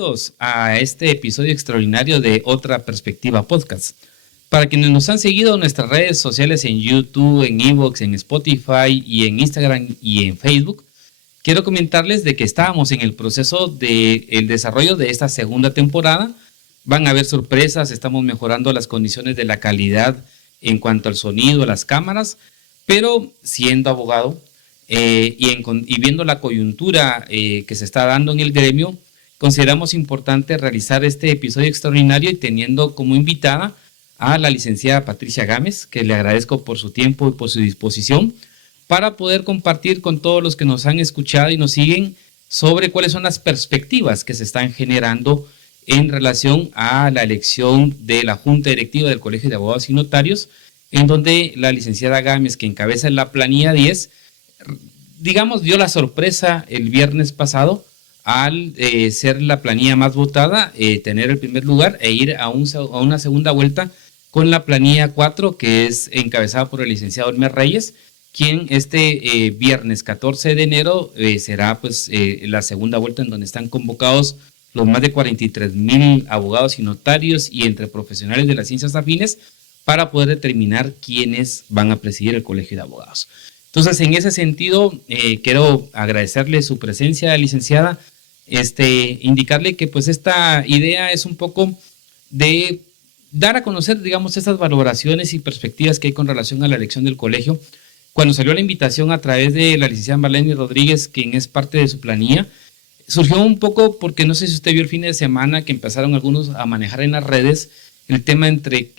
Bienvenidos a este episodio extraordinario de Otra Perspectiva Podcast. Para quienes nos han seguido en nuestras redes sociales en YouTube, en iVoox, en Spotify y en Instagram y en Facebook, quiero comentarles de que estábamos en el proceso del desarrollo de esta segunda temporada. Van a haber sorpresas, estamos mejorando las condiciones de la calidad en cuanto al sonido, a las cámaras, pero siendo abogado y viendo la coyuntura que se está dando en el gremio, consideramos importante realizar este episodio extraordinario y teniendo como invitada a la licenciada Patricia Gámez, que le agradezco por su tiempo y por su disposición, para poder compartir con todos los que nos han escuchado y nos siguen sobre cuáles son las perspectivas que se están generando en relación a la elección de la Junta Directiva del Colegio de Abogados y Notarios, en donde la licenciada Gámez, que encabeza la planilla 10, digamos, dio la sorpresa el viernes pasado al ser la planilla más votada, tener el primer lugar e ir a una segunda vuelta con la planilla 4, que es encabezada por el licenciado Elmer Reyes, quien este viernes 14 de enero será pues la segunda vuelta en donde están convocados los más de 43,000 abogados y notarios y entre profesionales de las ciencias afines para poder determinar quiénes van a presidir el Colegio de Abogados. Entonces, en ese sentido, quiero agradecerle su presencia, licenciada, indicarle que pues esta idea es un poco de dar a conocer, digamos, estas valoraciones y perspectivas que hay con relación a la elección del colegio. Cuando salió la invitación a través de la licenciada Marlene Rodríguez, quien es parte de su planilla, surgió un poco porque no sé si usted vio el fin de semana que empezaron algunos a manejar en las redes el tema entre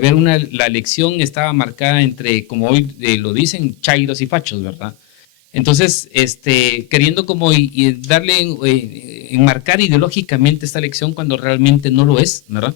ver la elección estaba marcada entre, como hoy lo dicen, chairos y fachos, ¿verdad? Entonces, queriendo como darle, enmarcar ideológicamente esta elección cuando realmente no lo es, ¿verdad?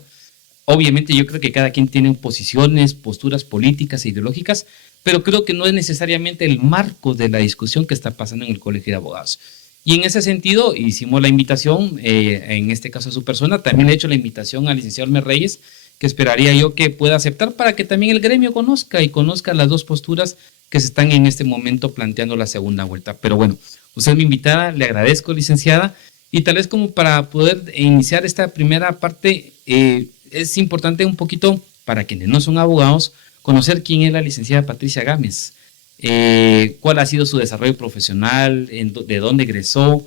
Obviamente yo creo que cada quien tiene posiciones, posturas políticas e ideológicas, pero creo que no es necesariamente el marco de la discusión que está pasando en el Colegio de Abogados. Y en ese sentido hicimos la invitación, en este caso a su persona, también le he hecho la invitación al licenciado Elmer Reyes, que esperaría yo que pueda aceptar para que también el gremio conozca las dos posturas que se están en este momento planteando la segunda vuelta. Pero bueno, usted es mi invitada, le agradezco, licenciada, y tal vez como para poder iniciar esta primera parte, es importante un poquito, para quienes no son abogados, conocer quién es la licenciada Patricia Gámez, cuál ha sido su desarrollo profesional, de dónde egresó,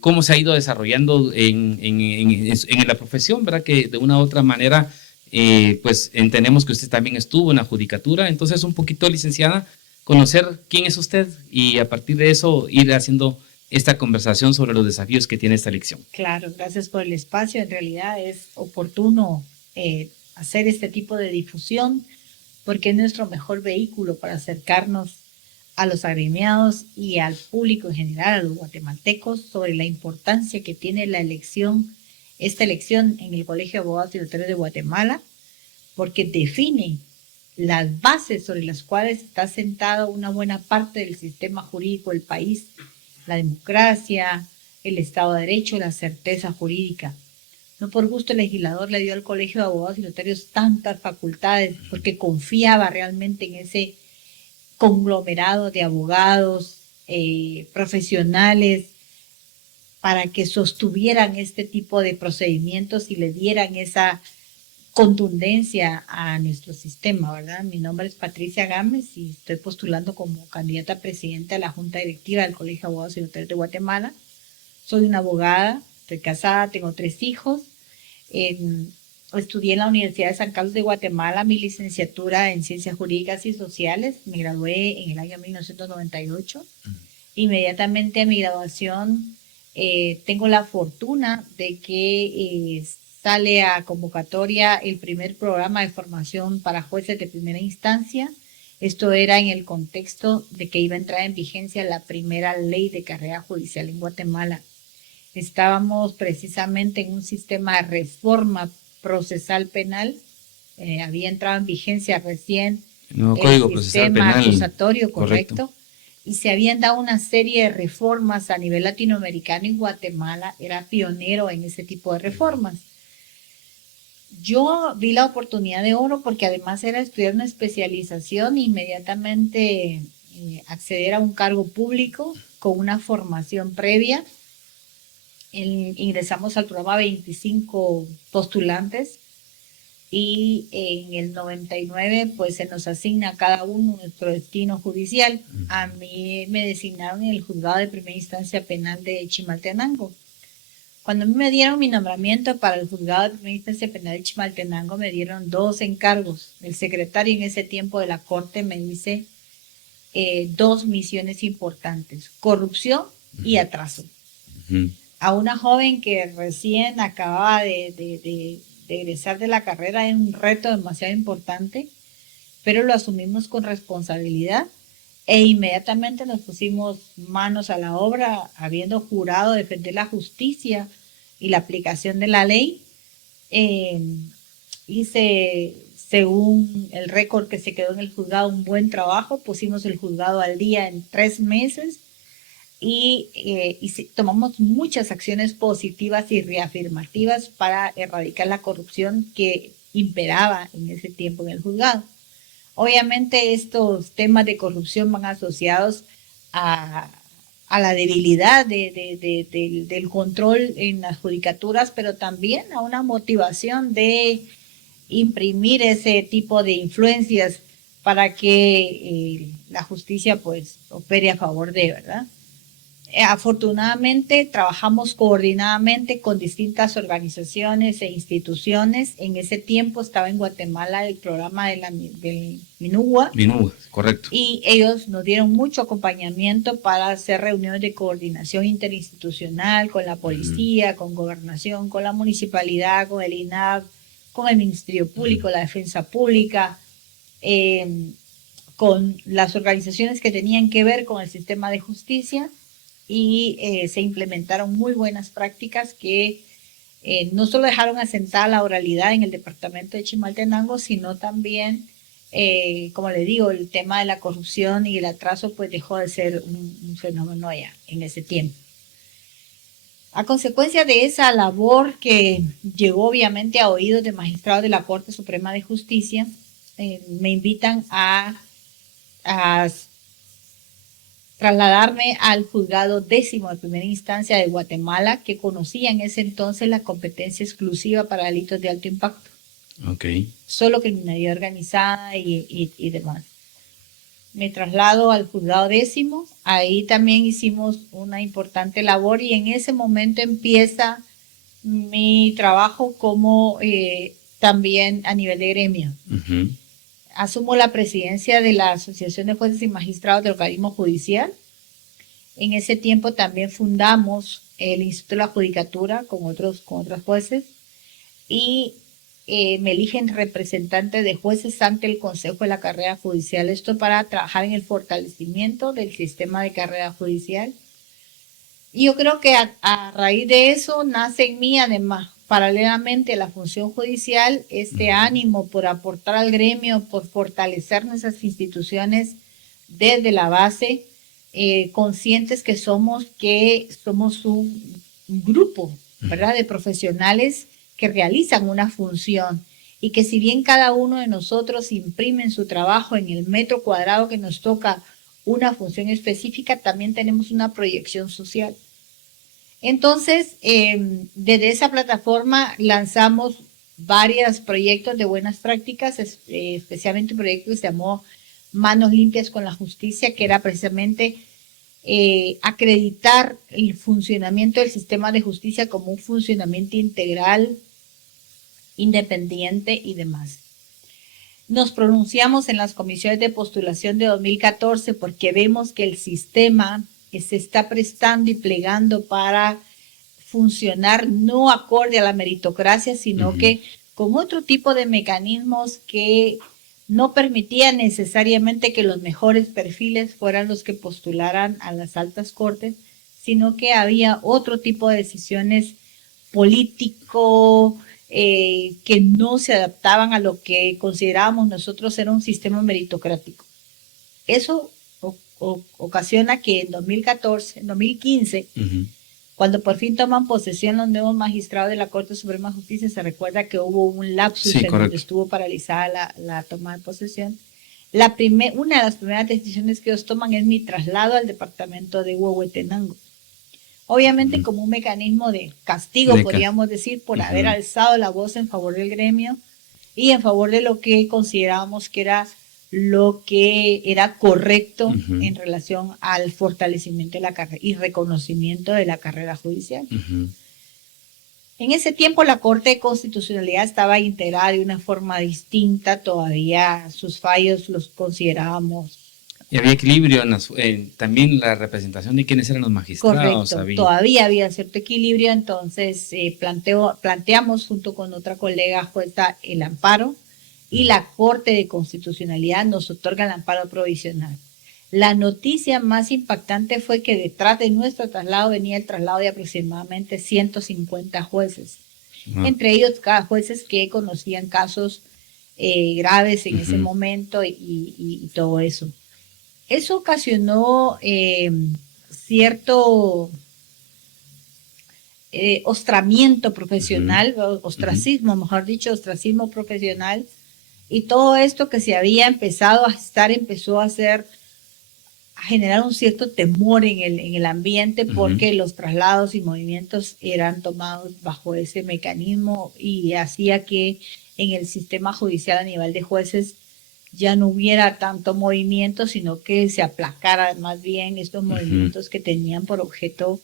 cómo se ha ido desarrollando en la profesión, ¿verdad? Que de una u otra manera, pues entendemos que usted también estuvo en la judicatura, entonces un poquito, licenciada, conocer quién es usted y a partir de eso ir haciendo esta conversación sobre los desafíos que tiene esta elección. Claro, gracias por el espacio. En realidad es oportuno hacer este tipo de difusión porque es nuestro mejor vehículo para acercarnos a los agremiados y al público en general, a los guatemaltecos, sobre la importancia que tiene esta elección en el Colegio de Abogados y Notarios de Guatemala, porque define las bases sobre las cuales está sentada una buena parte del sistema jurídico del país, la democracia, el Estado de Derecho, la certeza jurídica. No por gusto el legislador le dio al Colegio de Abogados y Notarios tantas facultades, porque confiaba realmente en ese conglomerado de abogados, profesionales, para que sostuvieran este tipo de procedimientos y le dieran esa contundencia a nuestro sistema, ¿verdad? Mi nombre es Patricia Gámez y estoy postulando como candidata a presidenta de la Junta Directiva del Colegio de Abogados y Notarios de Guatemala. Soy una abogada, estoy casada, tengo 3 hijos. Estudié en la Universidad de San Carlos de Guatemala mi licenciatura en Ciencias Jurídicas y Sociales. Me gradué en el año 1998. Inmediatamente a mi graduación tengo la fortuna de que sale a convocatoria el primer programa de formación para jueces de primera instancia. Esto era en el contexto de que iba a entrar en vigencia la primera ley de carrera judicial en Guatemala. Estábamos precisamente en un sistema de reforma procesal penal, había entrado en vigencia recién el sistema acusatorio, correcto, y se habían dado una serie de reformas a nivel latinoamericano y Guatemala era pionero en ese tipo de reformas. Yo vi la oportunidad de oro porque además era estudiar una especialización e inmediatamente acceder a un cargo público con una formación previa ingresamos al programa 25 postulantes y en el 99 pues se nos asigna a cada uno nuestro destino judicial. A mí me designaron en el juzgado de primera instancia penal de Chimaltenango. Cuando a mí me dieron mi nombramiento para el juzgado de primera instancia penal de Chimaltenango, me dieron 2 encargos. El secretario en ese tiempo de la corte me dice 2 misiones importantes: corrupción y atraso. A una joven que recién acababa de egresar de la carrera era un reto demasiado importante, pero lo asumimos con responsabilidad e inmediatamente nos pusimos manos a la obra, habiendo jurado defender la justicia y la aplicación de la ley. Hice, según el récord que se quedó en el juzgado, un buen trabajo. Pusimos el juzgado al día en 3 meses y tomamos muchas acciones positivas y reafirmativas para erradicar la corrupción que imperaba en ese tiempo en el juzgado. Obviamente estos temas de corrupción van asociados a la debilidad del control en las judicaturas, pero también a una motivación de imprimir ese tipo de influencias para que la justicia pues opere a favor de, ¿verdad? Afortunadamente trabajamos coordinadamente con distintas organizaciones e instituciones. En ese tiempo estaba en Guatemala el programa del MINUWA. MINUWA, correcto. Y ellos nos dieron mucho acompañamiento para hacer reuniones de coordinación interinstitucional con la policía, con gobernación, con la municipalidad, con el INAV, con el Ministerio Público, la Defensa Pública, con las organizaciones que tenían que ver con el sistema de justicia. Y se implementaron muy buenas prácticas que no solo dejaron asentada la oralidad en el departamento de Chimaltenango, sino también, como le digo, el tema de la corrupción y el atraso pues dejó de ser un fenómeno allá en ese tiempo. A consecuencia de esa labor que llegó obviamente a oídos de magistrados de la Corte Suprema de Justicia, me invitan a trasladarme al juzgado 10º de primera instancia de Guatemala, que conocía en ese entonces la competencia exclusiva para delitos de alto impacto. Okay. Solo criminalidad organizada y demás. Me traslado al juzgado 10º, ahí también hicimos una importante labor y en ese momento empieza mi trabajo como también a nivel de gremio. Asumo la presidencia de la Asociación de Jueces y Magistrados del Organismo Judicial. En ese tiempo también fundamos el Instituto de la Judicatura con otros jueces y me eligen representante de jueces ante el Consejo de la Carrera Judicial. Esto para trabajar en el fortalecimiento del sistema de carrera judicial. Y yo creo que a raíz de eso nace en mí, además, paralelamente a la función judicial, este ánimo por aportar al gremio, por fortalecer nuestras instituciones desde la base, conscientes que somos un grupo, ¿verdad?, de profesionales que realizan una función y que si bien cada uno de nosotros imprime en su trabajo en el metro cuadrado que nos toca una función específica, también tenemos una proyección social. Entonces, desde esa plataforma lanzamos varios proyectos de buenas prácticas, especialmente un proyecto que se llamó Manos Limpias con la Justicia, que era precisamente acreditar el funcionamiento del sistema de justicia como un funcionamiento integral, independiente y demás. Nos pronunciamos en las comisiones de postulación de 2014 porque vemos que el sistema se está prestando y plegando para funcionar no acorde a la meritocracia, sino que con otro tipo de mecanismos que no permitían necesariamente que los mejores perfiles fueran los que postularan a las altas cortes, sino que había otro tipo de decisiones político que no se adaptaban a lo que considerábamos nosotros era un sistema meritocrático. Eso ocasiona que en 2015, cuando por fin toman posesión los nuevos magistrados de la Corte Suprema de Justicia, se recuerda que hubo un lapsus donde estuvo paralizada la toma de posesión. Una de las primeras decisiones que ellos toman es mi traslado al departamento de Huehuetenango. obviamente como un mecanismo de castigo, podríamos decir, por haber Ujú. alzado la voz en favor del gremio y en favor de lo que considerábamos que era lo que era correcto Ujú. en relación al fortalecimiento de la carrera y reconocimiento de la carrera judicial. Ujú. En ese tiempo la Corte de Constitucionalidad estaba integrada de una forma distinta, todavía sus fallos los considerábamos. Y había equilibrio también la representación de quiénes eran los magistrados. Correcto, todavía había cierto equilibrio, entonces planteamos junto con otra colega jueza el amparo y la Corte de Constitucionalidad nos otorga el amparo provisional. La noticia más impactante fue que detrás de nuestro traslado venía el traslado de aproximadamente 150 jueces, entre ellos cada jueces que conocían casos graves en ese momento y todo eso. Eso ocasionó cierto ostramiento profesional, ostracismo, mejor dicho, ostracismo profesional, y todo esto que se había empezado a estar, empezó a generar un cierto temor en el ambiente porque los traslados y movimientos eran tomados bajo ese mecanismo y hacía que en el sistema judicial a nivel de jueces ya no hubiera tanto movimiento, sino que se aplacaran más bien estos movimientos que tenían por objeto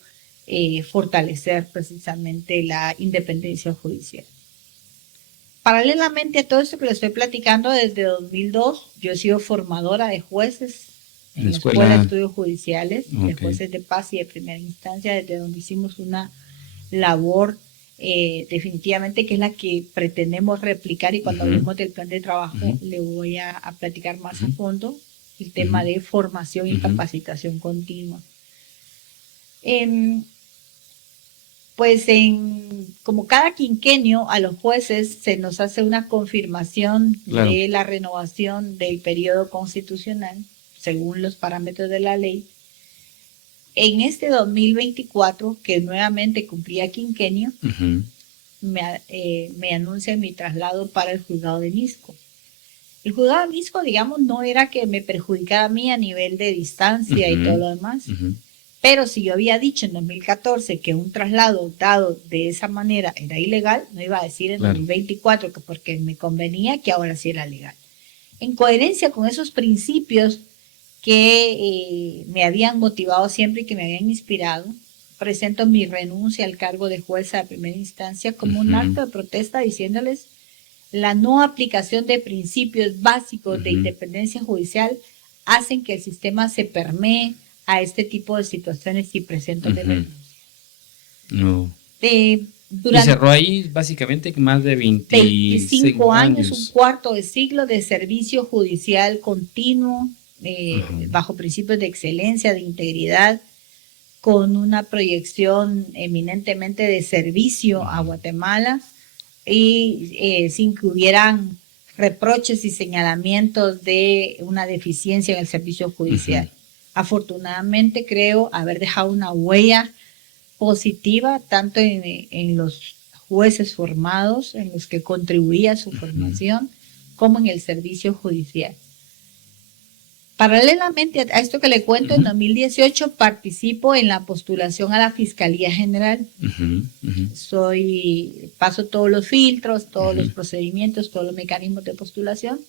fortalecer precisamente la independencia judicial. Paralelamente a todo esto que les estoy platicando, desde 2002 yo he sido formadora de jueces en la Escuela de Estudios Judiciales, de jueces de paz y de primera instancia, desde donde hicimos una labor definitivamente que es la que pretendemos replicar, y cuando hablemos del plan de trabajo le voy a platicar más a fondo el tema de formación y capacitación continua. Pues como cada quinquenio a los jueces se nos hace una confirmación de la renovación del periodo constitucional según los parámetros de la ley. En este 2024, que nuevamente cumplía quinquenio, me anuncian mi traslado para el juzgado de Misco. El juzgado de Misco, digamos, no era que me perjudicara a mí a nivel de distancia y todo lo demás, pero si yo había dicho en 2014 que un traslado dado de esa manera era ilegal, no iba a decir en 2024 que porque me convenía que ahora sí era legal. En coherencia con esos principios que me habían motivado siempre y que me habían inspirado, presento mi renuncia al cargo de jueza de primera instancia como un acto de protesta diciéndoles la no aplicación de principios básicos de independencia judicial hacen que el sistema se permee a este tipo de situaciones y presento mi renuncia. Y cerró ahí básicamente más de 25 años, un cuarto de siglo de servicio judicial continuo, bajo principios de excelencia, de integridad, con una proyección eminentemente de servicio a Guatemala y sin que hubieran reproches y señalamientos de una deficiencia en el servicio judicial. Afortunadamente creo haber dejado una huella positiva tanto en los jueces formados, en los que contribuía a su formación, como en el servicio judicial. Paralelamente a esto que le cuento, en 2018 participo en la postulación a la Fiscalía General. Paso todos los filtros, todos los procedimientos, todos los mecanismos de postulación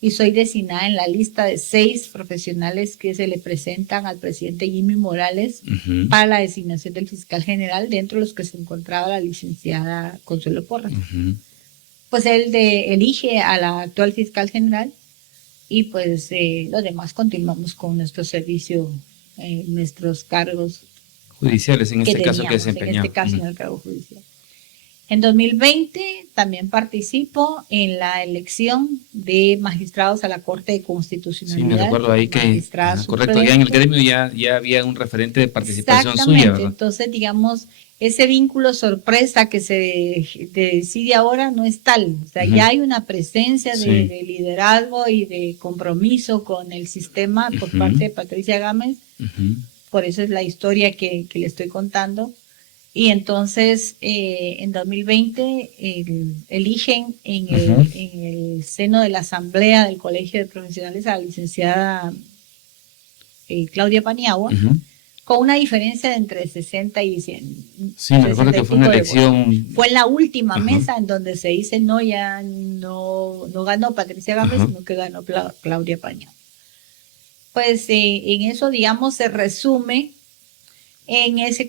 y soy designada en la lista de 6 profesionales que se le presentan al presidente Jimmy Morales para la designación del fiscal general, dentro de los que se encontraba la licenciada Consuelo Porras. Pues él elige a la actual fiscal general y pues los demás continuamos con nuestro servicio, nuestros cargos judiciales, en este caso que desempeñamos. En este caso en el cargo judicial. En 2020 también participo en la elección de magistrados a la Corte de Constitucionalidad. Sí, me recuerdo ahí que, correcto, ya en el gremio ya había un referente de participación suya, ¿verdad? Entonces, digamos, ese vínculo sorpresa que se decide ahora no es tal. O sea, ya hay una presencia de liderazgo y de compromiso con el sistema por parte de Patricia Gámez. Por eso es la historia que le estoy contando. Y entonces, en 2020, eligen en el seno de la Asamblea del Colegio de Profesionales a la licenciada Claudia Paniagua con una diferencia de entre 60 y 100. Sí, me recuerdo que fue una elección. Fue en la última mesa en donde se dice no, ya no ganó Patricia Gámez, sino que ganó Claudia Pañón. Pues en eso, digamos, se resume. En ese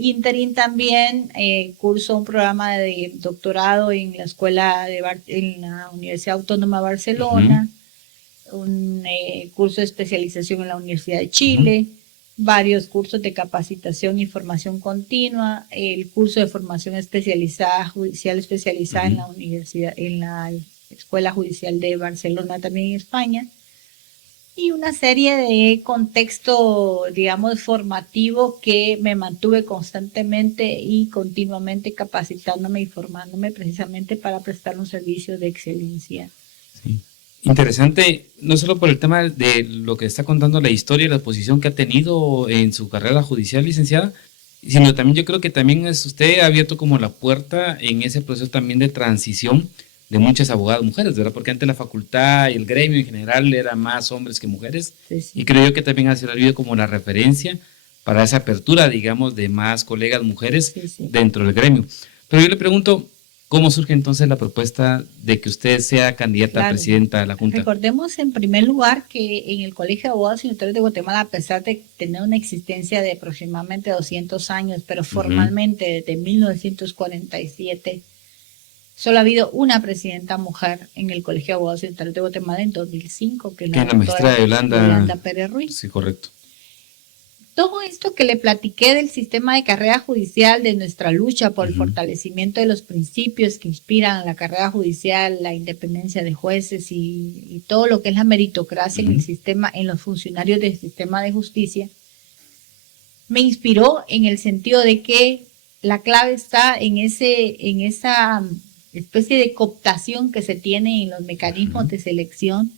interín también curso un programa de doctorado en la en la Universidad Autónoma de Barcelona, un curso de especialización en la Universidad de Chile, varios cursos de capacitación y formación continua, el curso de formación especializada, judicial especializada en la universidad, en la Escuela Judicial de Barcelona, también en España, y una serie de contexto, digamos, formativo que me mantuve constantemente y continuamente capacitándome y formándome precisamente para prestar un servicio de excelencia. Sí. Interesante, no solo por el tema de lo que está contando la historia y la posición que ha tenido en su carrera judicial, licenciada, sino también yo creo que también usted ha abierto como la puerta en ese proceso también de transición de muchas abogadas mujeres, ¿verdad? Porque antes la facultad y el gremio en general era más hombres que mujeres, y creo yo que también ha servido como la referencia para esa apertura, digamos, de más colegas mujeres dentro del gremio. Pero yo le pregunto, ¿cómo surge entonces la propuesta de que usted sea candidata a presidenta de la Junta? Recordemos en primer lugar que en el Colegio de Abogados y Notarios de Guatemala, a pesar de tener una existencia de aproximadamente 200 años, pero formalmente desde 1947, solo ha habido una presidenta mujer en el Colegio de Abogados y Notarios de Guatemala en 2005, que es la maestra Yolanda Pérez Ruiz. Sí, correcto. Todo esto que le platiqué del sistema de carrera judicial, de nuestra lucha por el fortalecimiento de los principios que inspiran la carrera judicial, la independencia de jueces y todo lo que es la meritocracia en el sistema, en los funcionarios del sistema de justicia, me inspiró en el sentido de que la clave está en esa especie de cooptación que se tiene en los mecanismos de selección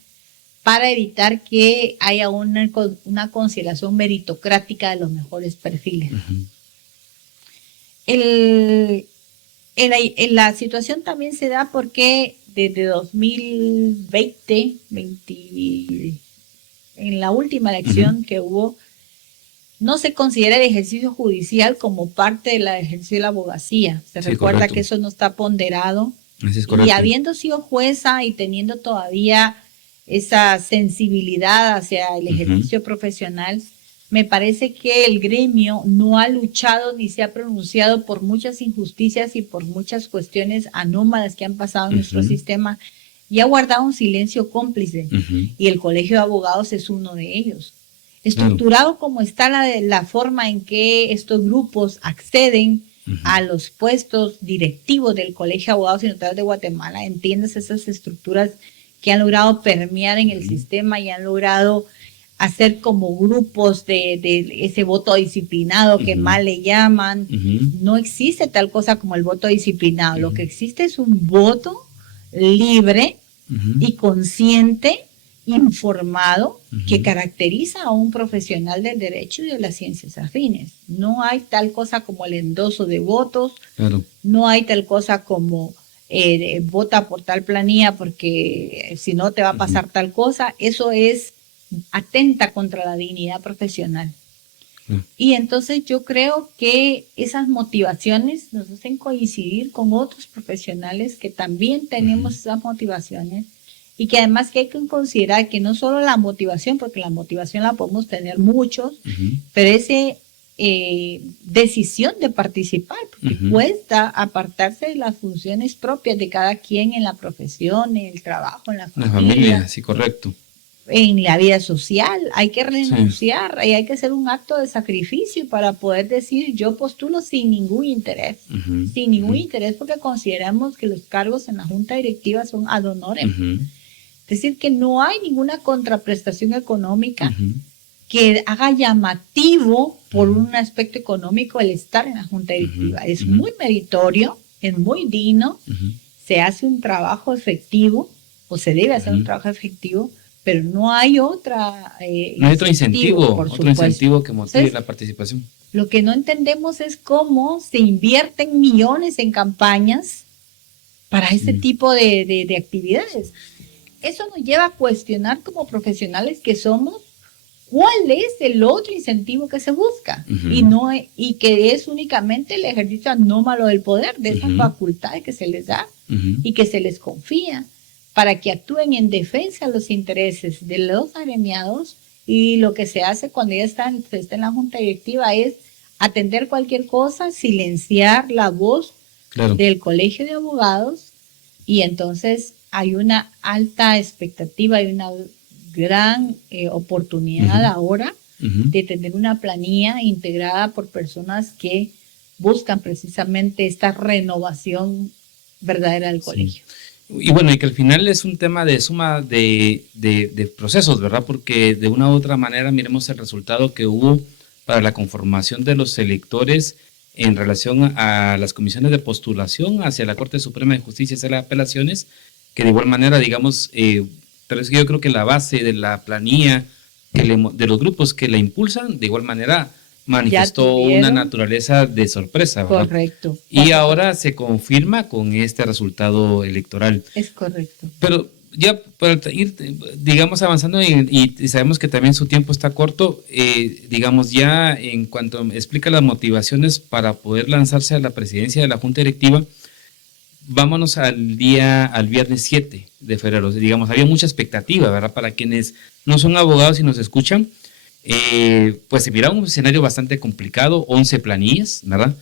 para evitar que haya una consideración meritocrática de los mejores perfiles. La situación también se da porque desde 2020, en la última elección que hubo, no se considera el ejercicio judicial como parte del ejercicio de la abogacía. Se recuerda que eso no está ponderado. Y habiendo sido jueza y teniendo todavía esa sensibilidad hacia el ejercicio profesional, me parece que el gremio no ha luchado ni se ha pronunciado por muchas injusticias y por muchas cuestiones anómalas que han pasado en nuestro sistema y ha guardado un silencio cómplice. Y el Colegio de Abogados es uno de ellos. Estructurado como está la forma en que estos grupos acceden a los puestos directivos del Colegio de Abogados y Notarios de Guatemala, entiendes esas estructuras que han logrado permear en el sistema y han logrado hacer como grupos de ese voto disciplinado que mal le llaman. No existe tal cosa como el voto disciplinado. Lo que existe es un voto libre y consciente, informado, que caracteriza a un profesional del derecho y de las ciencias afines. No hay tal cosa como el endoso de votos, no hay tal cosa como vota por tal planilla porque si no te va a pasar tal cosa. Eso es atenta contra la dignidad profesional. Y entonces yo creo que esas motivaciones nos hacen coincidir con otros profesionales que también tenemos esas motivaciones y que además que hay que considerar que no solo la motivación, porque la motivación la podemos tener muchos, pero ese decisión de participar, porque cuesta apartarse de las funciones propias de cada quien en la profesión, en el trabajo, en la familia. Sí, correcto. En la vida social, hay que renunciar, y hay que hacer un acto de sacrificio para poder decir yo postulo sin ningún interés, sin ningún interés, porque consideramos que los cargos en la junta directiva son ad honorem. Es decir, que no hay ninguna contraprestación económica que haga llamativo por un aspecto económico el estar en la junta directiva. Es muy meritorio, es muy digno, se hace un trabajo efectivo, o se debe hacer un trabajo efectivo, pero no hay otra no hay otro incentivo que motive la participación. Lo que no entendemos es cómo se invierten millones en campañas para ese tipo de actividades. Eso nos lleva a cuestionar como profesionales que somos ¿cuál es el otro incentivo que se busca? Y que es únicamente el ejercicio anómalo del poder, de esas facultades que se les da y que se les confía para que actúen en defensa de los intereses de los agremiados. Y lo que se hace cuando ya está en la junta directiva es atender cualquier cosa, silenciar la voz del colegio de abogados, y entonces hay una alta expectativa y una gran oportunidad ahora de tener una planilla integrada por personas que buscan precisamente esta renovación verdadera del colegio. Y bueno, y que al final es un tema de suma de procesos, ¿verdad? Porque de una u otra manera miremos el resultado que hubo para la conformación de los electores en relación a las comisiones de postulación hacia la Corte Suprema de Justicia y Sala de Apelaciones, que de igual manera, digamos, pero es que yo creo que la base de la planilla de los grupos que la impulsan, de igual manera manifestó una naturaleza de sorpresa, ¿verdad? Correcto. Y ahora se confirma con este resultado electoral. Es correcto. Pero ya para ir, digamos, avanzando y sabemos que también su tiempo está corto, digamos, ya en cuanto explica las motivaciones para poder lanzarse a la presidencia de la Junta Directiva, vámonos al viernes 7 de febrero. Digamos, había mucha expectativa, ¿verdad? Para quienes no son abogados y nos escuchan, pues se miraba un escenario bastante complicado, 11 planillas, ¿verdad?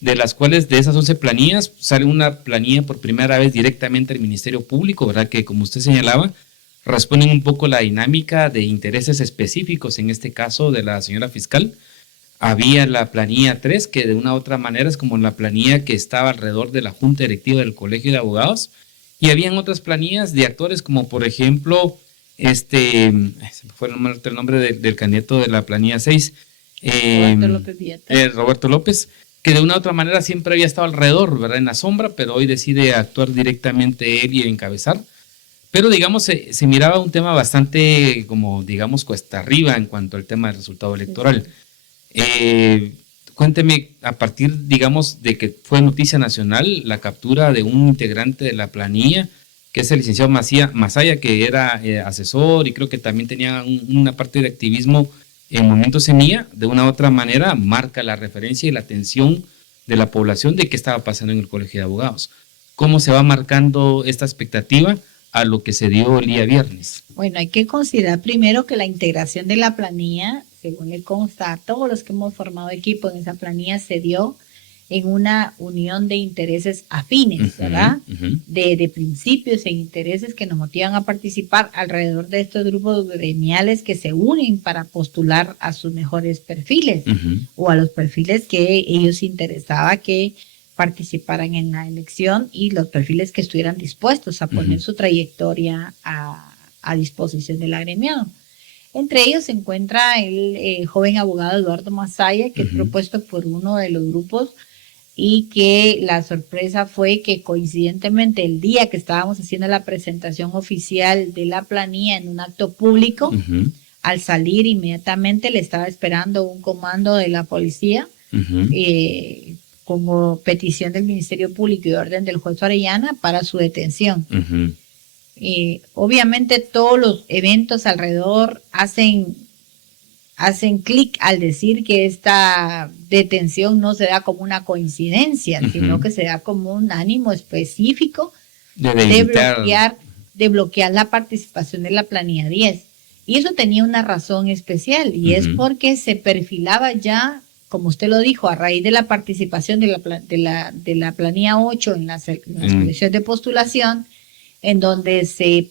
De las cuales de esas 11 planillas sale una planilla por primera vez directamente al Ministerio Público, ¿verdad? Que como usted señalaba, responden un poco la dinámica de intereses específicos, en este caso de la señora fiscal. Había la planilla 3, que de una u otra manera es como la planilla que estaba alrededor de la Junta Directiva del Colegio de Abogados, y habían otras planillas de actores como por ejemplo, se me fue el nombre del candidato de la planilla 6, Roberto López, que de una u otra manera siempre había estado alrededor, ¿verdad? En la sombra, pero hoy decide actuar directamente él y encabezar. Pero digamos, se miraba un tema bastante, como digamos, cuesta arriba en cuanto al tema del resultado electoral. Cuénteme, a partir, digamos, de que fue noticia nacional la captura de un integrante de la planilla, que es el licenciado Masaya, que era asesor y creo que también tenía una parte de activismo en Movimiento Semilla, de una u otra manera marca la referencia y la atención de la población de qué estaba pasando en el Colegio de Abogados. ¿Cómo se va marcando esta expectativa a lo que se dio el día viernes? Bueno, hay que considerar primero que la integración de la planilla, según le consta a todos los que hemos formado equipo en esa planilla, se dio en una unión de intereses afines, ¿verdad? De principios e intereses que nos motivan a participar alrededor de estos grupos gremiales que se unen para postular a sus mejores perfiles o a los perfiles que ellos interesaba que participaran en la elección y los perfiles que estuvieran dispuestos a poner su trayectoria a disposición del agremiado. Entre ellos se encuentra el joven abogado Eduardo Masaya, que es propuesto por uno de los grupos, y que la sorpresa fue que coincidentemente el día que estábamos haciendo la presentación oficial de la planilla en un acto público, al salir inmediatamente le estaba esperando un comando de la policía como petición del Ministerio Público y orden del juez Orellana para su detención. Obviamente todos los eventos alrededor hacen clic al decir que esta detención no se da como una coincidencia, sino que se da como un ánimo específico de bloquear la participación de la planilla 10. Y eso tenía una razón especial, y es porque se perfilaba ya, como usted lo dijo, a raíz de la participación de la planilla 8 en las elecciones de postulación, en donde se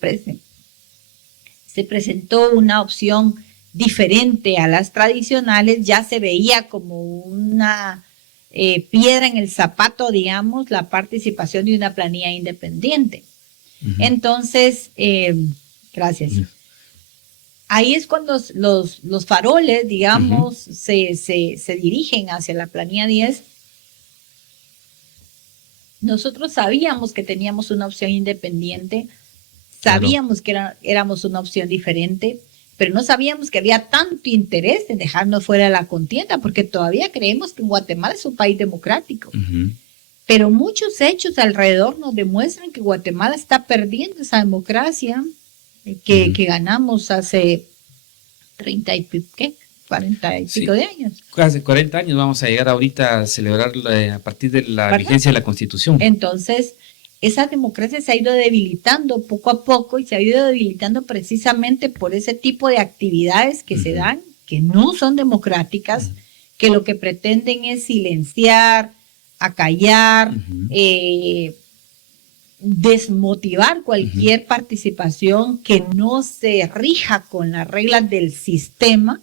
presentó una opción diferente a las tradicionales, ya se veía como una piedra en el zapato, digamos, la participación de una planilla independiente. Entonces, gracias. Ahí es cuando los faroles, digamos, se dirigen hacia la planilla 10. Nosotros sabíamos que teníamos una opción independiente, sabíamos que éramos una opción diferente, pero no sabíamos que había tanto interés en dejarnos fuera de la contienda, porque todavía creemos que Guatemala es un país democrático. Pero muchos hechos alrededor nos demuestran que Guatemala está perdiendo esa democracia que ganamos hace 30 y pico, ¿qué? 40 y Sí. pico de años. Casi 40 años vamos a llegar ahorita a celebrar a partir de la ¿Verdad? vigencia de la Constitución. Entonces, esa democracia se ha ido debilitando poco a poco y se ha ido debilitando precisamente por ese tipo de actividades que se dan, que no son democráticas, que lo que pretenden es silenciar, acallar, desmotivar cualquier participación que no se rija con las reglas del sistema,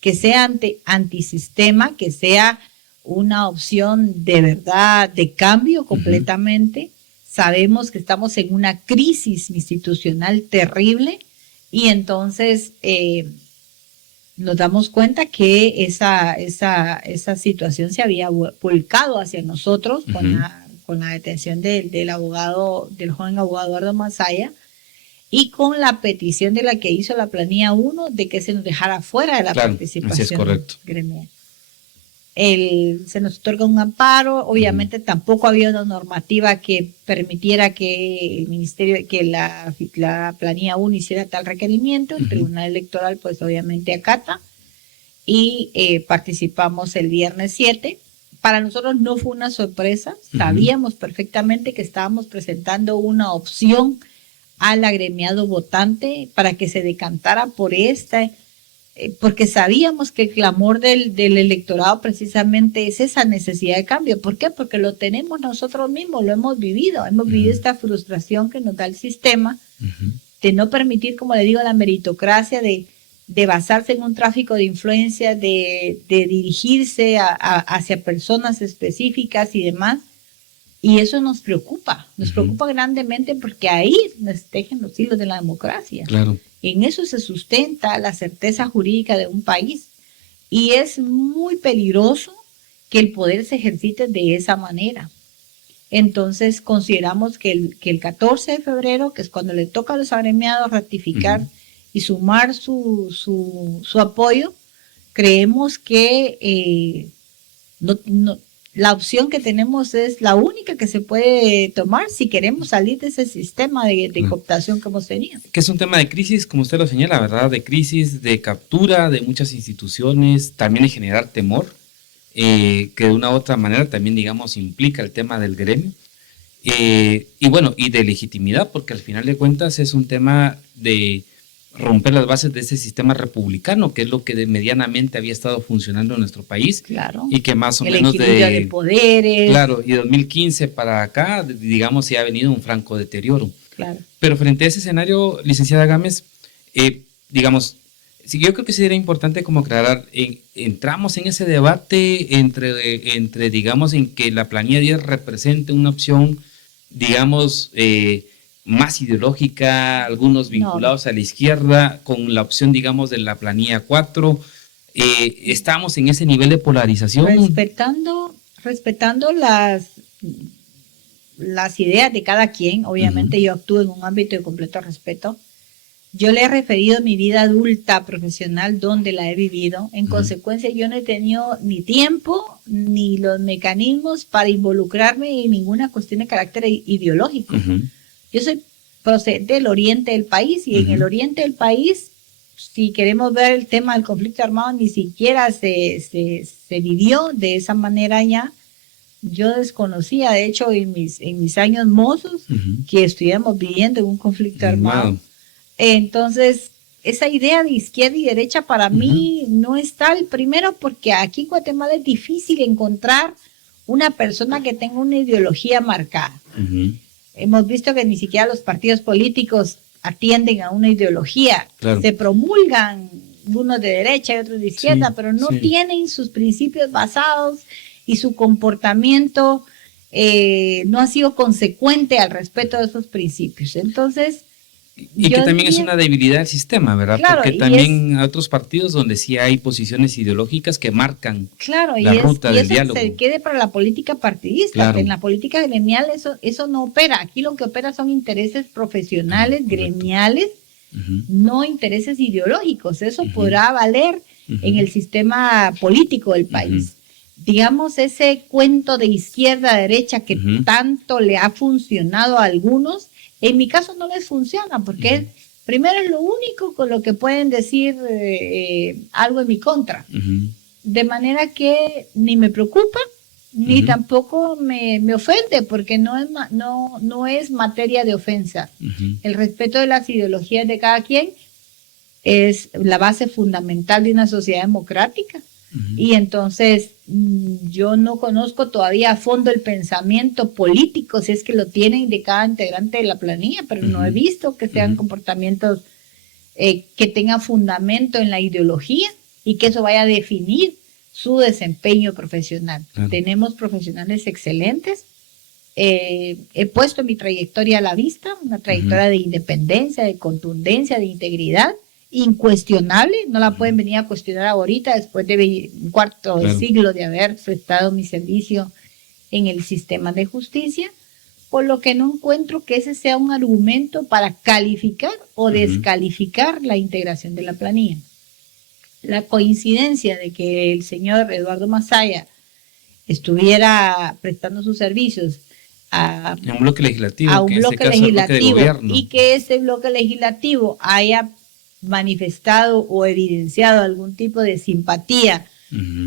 que sea antisistema, que sea una opción de verdad, de cambio completamente. Sabemos que estamos en una crisis institucional terrible y entonces nos damos cuenta que esa situación se había volcado hacia nosotros con la detención del joven abogado Eduardo Masaya y con la petición de la que hizo la planilla 1 de que se nos dejara fuera de la participación así es, correcto. gremial. Se nos otorga un amparo, obviamente tampoco había una normativa que permitiera que el ministerio, que la planilla 1 hiciera tal requerimiento, el Tribunal Electoral pues obviamente acata y participamos el viernes 7. Para nosotros no fue una sorpresa, sabíamos perfectamente que estábamos presentando una opción al agremiado votante para que se decantara por porque sabíamos que el clamor del electorado precisamente es esa necesidad de cambio. ¿Por qué? Porque lo tenemos nosotros mismos, lo hemos vivido esta frustración que nos da el sistema de no permitir, como le digo, la meritocracia, de basarse en un tráfico de influencia, de dirigirse hacia personas específicas y demás. Y eso nos preocupa grandemente porque ahí nos tejen los hilos de la democracia. Claro. En eso se sustenta la certeza jurídica de un país. Y es muy peligroso que el poder se ejercite de esa manera. Entonces consideramos que el 14 de febrero, que es cuando le toca a los agremiados ratificar y sumar su apoyo, creemos que la opción que tenemos es la única que se puede tomar si queremos salir de ese sistema de cooptación que hemos tenido. Que es un tema de crisis, como usted lo señala, ¿verdad? De crisis, de captura de muchas instituciones, también de generar temor, que de una u otra manera también, digamos, implica el tema del gremio. Y bueno, y de legitimidad, porque al final de cuentas es un tema de romper las bases de ese sistema republicano, que es lo que medianamente había estado funcionando en nuestro país. Claro. Y que más o el menos equilibrio de poderes. Claro, y de 2015 para acá, digamos, sí ha venido un franco deterioro. Claro. Pero frente a ese escenario, licenciada Gámez, digamos, sí, yo creo que sería importante como aclarar, entramos en ese debate entre digamos, en que la planilla 10 represente una opción, digamos, más ideológica, algunos vinculados a la izquierda, con la opción, digamos, de la planilla 4. ¿Estamos en ese nivel de polarización? Respetando las ideas de cada quien, obviamente yo actúo en un ámbito de completo respeto. Yo le he referido mi vida adulta, profesional, donde la he vivido. En consecuencia, yo no he tenido ni tiempo ni los mecanismos para involucrarme en ninguna cuestión de carácter ideológico. Yo soy procedente del oriente del país y en el oriente del país, si queremos ver el tema del conflicto armado, ni siquiera se vivió de esa manera ya. Yo desconocía, de hecho, en mis años mozos, que estuviéramos viviendo en un conflicto armado. Entonces, esa idea de izquierda y derecha para mí no es tal, primero porque aquí en Guatemala es difícil encontrar una persona que tenga una ideología marcada. Hemos visto que ni siquiera los partidos políticos atienden a una ideología. Claro. Se promulgan unos de derecha y otros de izquierda, pero no tienen sus principios basados y su comportamiento no ha sido consecuente al respeto de esos principios. Entonces, y que también es una debilidad del sistema, ¿verdad? Claro, porque también hay otros partidos donde sí hay posiciones ideológicas que marcan la ruta del diálogo. Se quede para la política partidista, que en la política gremial eso no opera. Aquí lo que opera son intereses profesionales, gremiales, no intereses ideológicos. Eso podrá valer en el sistema político del país. Digamos, ese cuento de izquierda-derecha que tanto le ha funcionado a algunos, en mi caso no les funciona porque Primero es lo único con lo que pueden decir algo en mi contra. De manera que ni me preocupa, ni tampoco me ofende, porque no es materia de ofensa. El respeto de las ideologías de cada quien es la base fundamental de una sociedad democrática. Y entonces yo no conozco todavía a fondo el pensamiento político, si es que lo tienen, de cada integrante de la planilla, pero no he visto que sean comportamientos que tengan fundamento en la ideología y que eso vaya a definir su desempeño profesional. Tenemos profesionales excelentes. He puesto mi trayectoria a la vista, una trayectoria de independencia, de contundencia, de integridad, incuestionable. No la pueden venir a cuestionar ahorita, después de un cuarto de siglo de haber prestado mi servicio en el sistema de justicia, por lo que no encuentro que ese sea un argumento para calificar o descalificar la integración de la planilla. La coincidencia de que el señor Eduardo Masaya estuviera prestando sus servicios a un bloque legislativo, y que ese bloque legislativo haya manifestado o evidenciado algún tipo de simpatía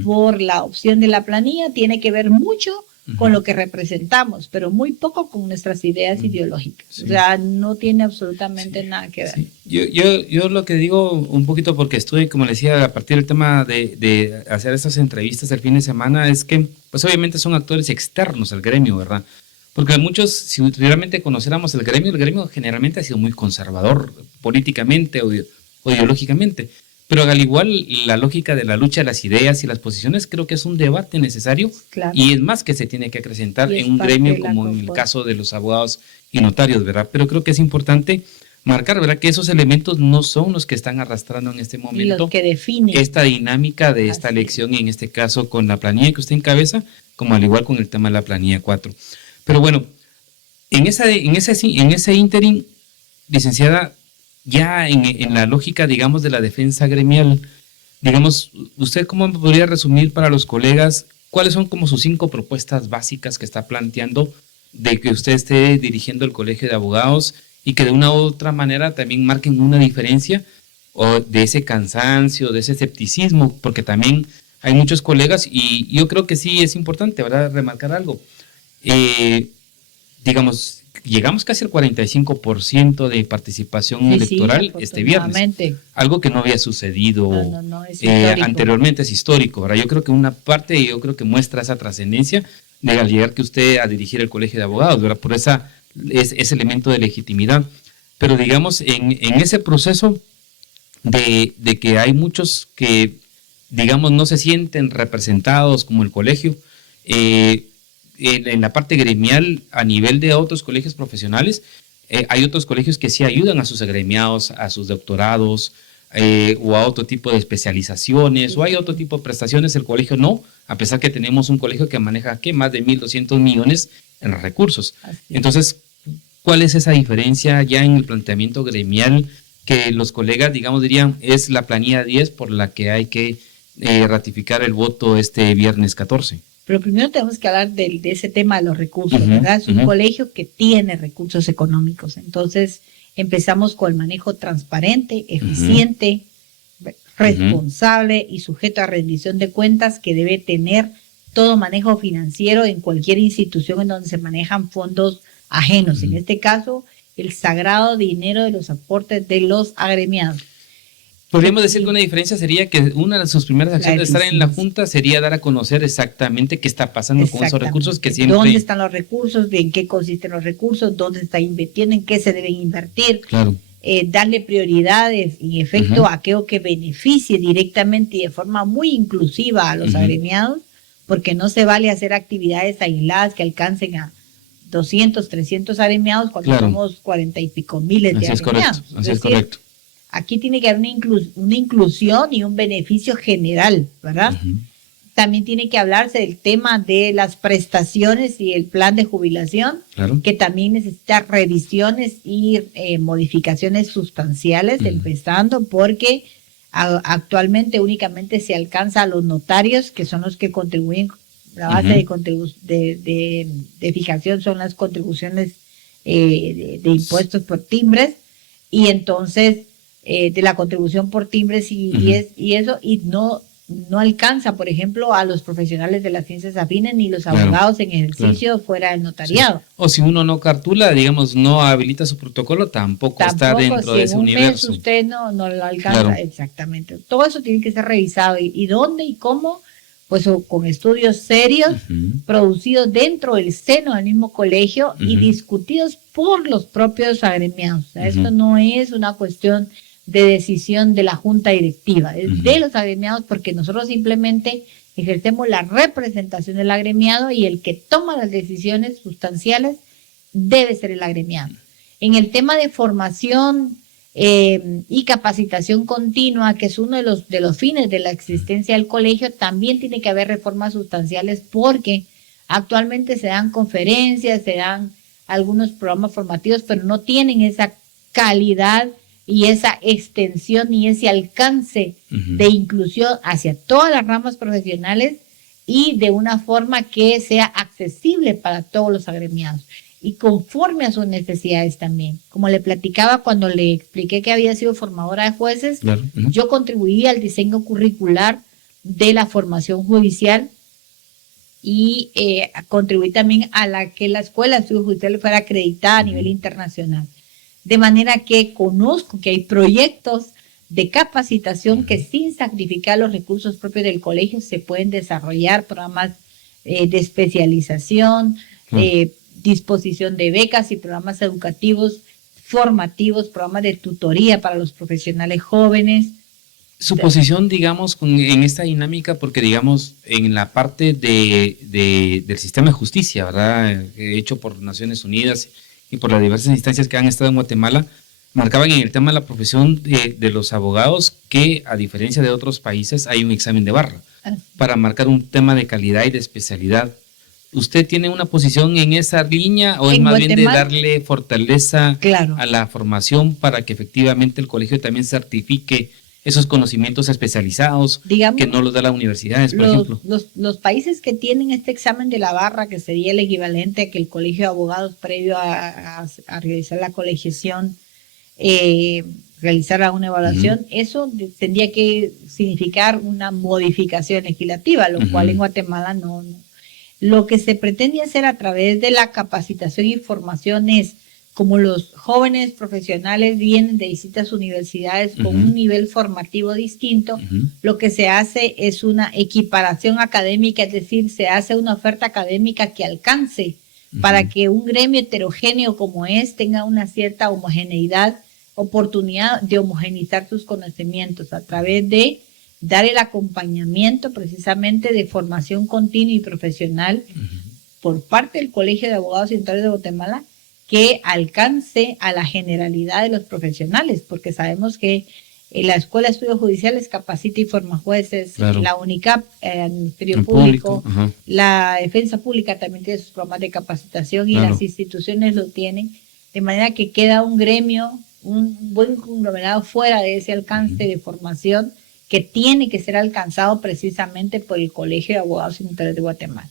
por la opción de la planilla, tiene que ver mucho con lo que representamos, pero muy poco con nuestras ideas ideológicas. O sea, no tiene absolutamente nada que ver. Yo lo que digo un poquito, porque estuve, como le decía, a partir del tema de hacer estas entrevistas el fin de semana, es que pues obviamente son actores externos al gremio, ¿verdad? Porque muchos, si realmente conociéramos el gremio generalmente ha sido muy conservador políticamente o ideológicamente, pero al igual la lógica de la lucha de las ideas y las posiciones creo que es un debate necesario, y es más que se tiene que acrecentar en un gremio como en el caso de los abogados y notarios, ¿verdad? Pero creo que es importante marcar, ¿verdad?, que esos elementos no son los que están arrastrando en este momento los que definen esta dinámica de esta elección, y en este caso con la planilla que usted encabeza, como al igual con el tema de la planilla 4. Pero bueno, en ese ínterin, licenciada, ya en la lógica, digamos, de la defensa gremial, digamos, ¿usted cómo podría resumir para los colegas cuáles son como sus 5 propuestas básicas que está planteando de que usted esté dirigiendo el Colegio de Abogados y que de una u otra manera también marquen una diferencia o de ese cansancio, de ese escepticismo? Porque también hay muchos colegas, y yo creo que sí es importante, ¿verdad?, remarcar algo. Digamos, llegamos casi al 45% de participación electoral este viernes, algo que no había sucedido anteriormente, es histórico, ¿verdad? Yo creo que una parte, muestra esa trascendencia de al llegar que usted a dirigir el Colegio de Abogados, ¿verdad?, por ese elemento de legitimidad. Pero digamos, en ese proceso de que hay muchos que, digamos, no se sienten representados como el colegio, en la parte gremial, a nivel de otros colegios profesionales, hay otros colegios que sí ayudan a sus agremiados, a sus doctorados, o a otro tipo de especializaciones, o hay otro tipo de prestaciones. El colegio no, a pesar que tenemos un colegio que maneja más de 1.200 millones en recursos. Entonces, ¿cuál es esa diferencia ya en el planteamiento gremial que los colegas, digamos, dirían es la planilla 10 por la que hay que ratificar el voto este viernes 14? Pero primero tenemos que hablar de ese tema de los recursos, ¿verdad? Es un colegio que tiene recursos económicos. Entonces, empezamos con el manejo transparente, eficiente, responsable y sujeto a rendición de cuentas que debe tener todo manejo financiero en cualquier institución en donde se manejan fondos ajenos. En este caso, el sagrado dinero de los aportes de los agremiados. Podríamos decir que una diferencia sería que una de sus primeras acciones de estar en la Junta sería dar a conocer exactamente qué está pasando con esos recursos que siempre... ¿Dónde están los recursos? ¿En qué consisten los recursos? ¿Dónde se está invirtiendo? ¿En qué se deben invertir? Claro. Darle prioridades, en efecto, a aquello que beneficie directamente y de forma muy inclusiva a los agremiados, porque no se vale hacer actividades aisladas que alcancen a 200, 300 agremiados cuando somos 40 y pico miles de agremiados. Así es correcto. Aquí tiene que haber una inclusión y un beneficio general, ¿verdad? También tiene que hablarse del tema de las prestaciones y el plan de jubilación, que también necesita revisiones y modificaciones sustanciales, empezando porque actualmente únicamente se alcanza a los notarios, que son los que contribuyen. La base de fijación son las contribuciones de impuestos por timbres. y entonces de la contribución por timbres y eso, y no alcanza, por ejemplo, a los profesionales de las ciencias afines ni los abogados en ejercicio fuera del notariado. Sí. O si uno no cartula, digamos, no habilita su protocolo, tampoco está dentro de ese universo. Mes usted no lo alcanza, exactamente. Todo eso tiene que ser revisado. ¿Y dónde y cómo? Pues con estudios serios, producidos dentro del seno del mismo colegio y discutidos por los propios agremiados. O sea, esto no es una cuestión de decisión de la junta directiva, es de los agremiados, porque nosotros simplemente ejercemos la representación del agremiado y el que toma las decisiones sustanciales debe ser el agremiado. En el tema de formación y capacitación continua, que es uno de los fines de la existencia del colegio, también tiene que haber reformas sustanciales, porque actualmente se dan conferencias, se dan algunos programas formativos, pero no tienen esa calidad y esa extensión y ese alcance de inclusión hacia todas las ramas profesionales y de una forma que sea accesible para todos los agremiados y conforme a sus necesidades también. Como le platicaba cuando le expliqué que había sido formadora de jueces, yo contribuí al diseño curricular de la formación judicial y contribuí también a que la Escuela de Estudios Judiciales fuera acreditada a nivel internacional. De manera que conozco que hay proyectos de capacitación que sin sacrificar los recursos propios del colegio se pueden desarrollar, programas de especialización, disposición de becas y programas educativos, formativos, programas de tutoría para los profesionales jóvenes. Su posición, digamos, en esta dinámica, porque digamos, en la parte del sistema de justicia, ¿verdad?, hecho por Naciones Unidas y por las diversas instancias que han estado en Guatemala, marcaban en el tema de la profesión de los abogados que, a diferencia de otros países, hay un examen de barra para marcar un tema de calidad y de especialidad. ¿Usted tiene una posición en esa línea o es más bien de darle fortaleza a la formación para que efectivamente el colegio también certifique esos conocimientos especializados, digamos, que no los da las universidades, por ejemplo? Los países que tienen este examen de la barra, que sería el equivalente a que el colegio de abogados previo a realizar la colegiación realizara una evaluación, eso tendría que significar una modificación legislativa, lo cual en Guatemala no. Lo que se pretende hacer a través de la capacitación y formación es, como los jóvenes profesionales vienen de distintas universidades con un nivel formativo distinto, lo que se hace es una equiparación académica, es decir, se hace una oferta académica que alcance para que un gremio heterogéneo como tenga una cierta homogeneidad, oportunidad de homogeneizar sus conocimientos a través de dar el acompañamiento precisamente de formación continua y profesional por parte del Colegio de Abogados y Notarios de Guatemala, que alcance a la generalidad de los profesionales, porque sabemos que la Escuela de Estudios Judiciales capacita y forma jueces, la UNICAP, el Ministerio Público, la Defensa Pública también tiene sus programas de capacitación y las instituciones lo tienen, de manera que queda un gremio, un buen conglomerado fuera de ese alcance de formación que tiene que ser alcanzado precisamente por el Colegio de Abogados y Notarios de Guatemala,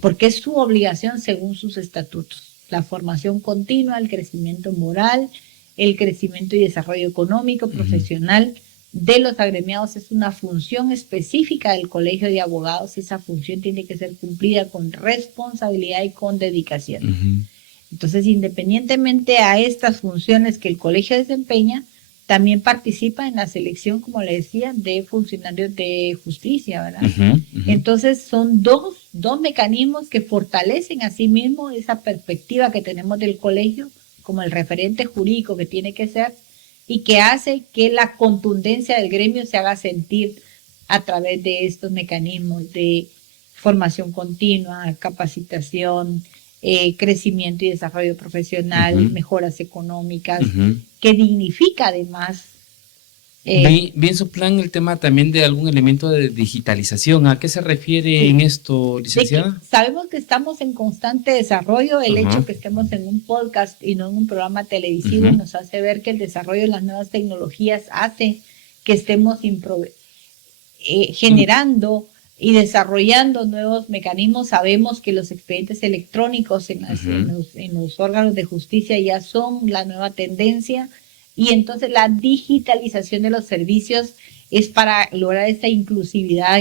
porque es su obligación según sus estatutos. La formación continua, el crecimiento moral, el crecimiento y desarrollo económico, profesional de los agremiados es una función específica del Colegio de Abogados y esa función tiene que ser cumplida con responsabilidad y con dedicación. Entonces, independientemente a estas funciones que el colegio desempeña, también participa en la selección, como le decía, de funcionarios de justicia, ¿verdad? Entonces, son dos mecanismos que fortalecen a sí mismo esa perspectiva que tenemos del colegio como el referente jurídico que tiene que ser y que hace que la contundencia del gremio se haga sentir a través de estos mecanismos de formación continua, capacitación, crecimiento y desarrollo profesional, mejoras económicas, que dignifica además. Bien su plan, el tema también de algún elemento de digitalización. ¿A qué se refiere en esto, licenciada? Sabemos que estamos en constante desarrollo. El hecho que estemos en un podcast y no en un programa televisivo nos hace ver que el desarrollo de las nuevas tecnologías hace que estemos generando y desarrollando nuevos mecanismos. Sabemos que los expedientes electrónicos en los órganos de justicia ya son la nueva tendencia. Y entonces la digitalización de los servicios es para lograr esta inclusividad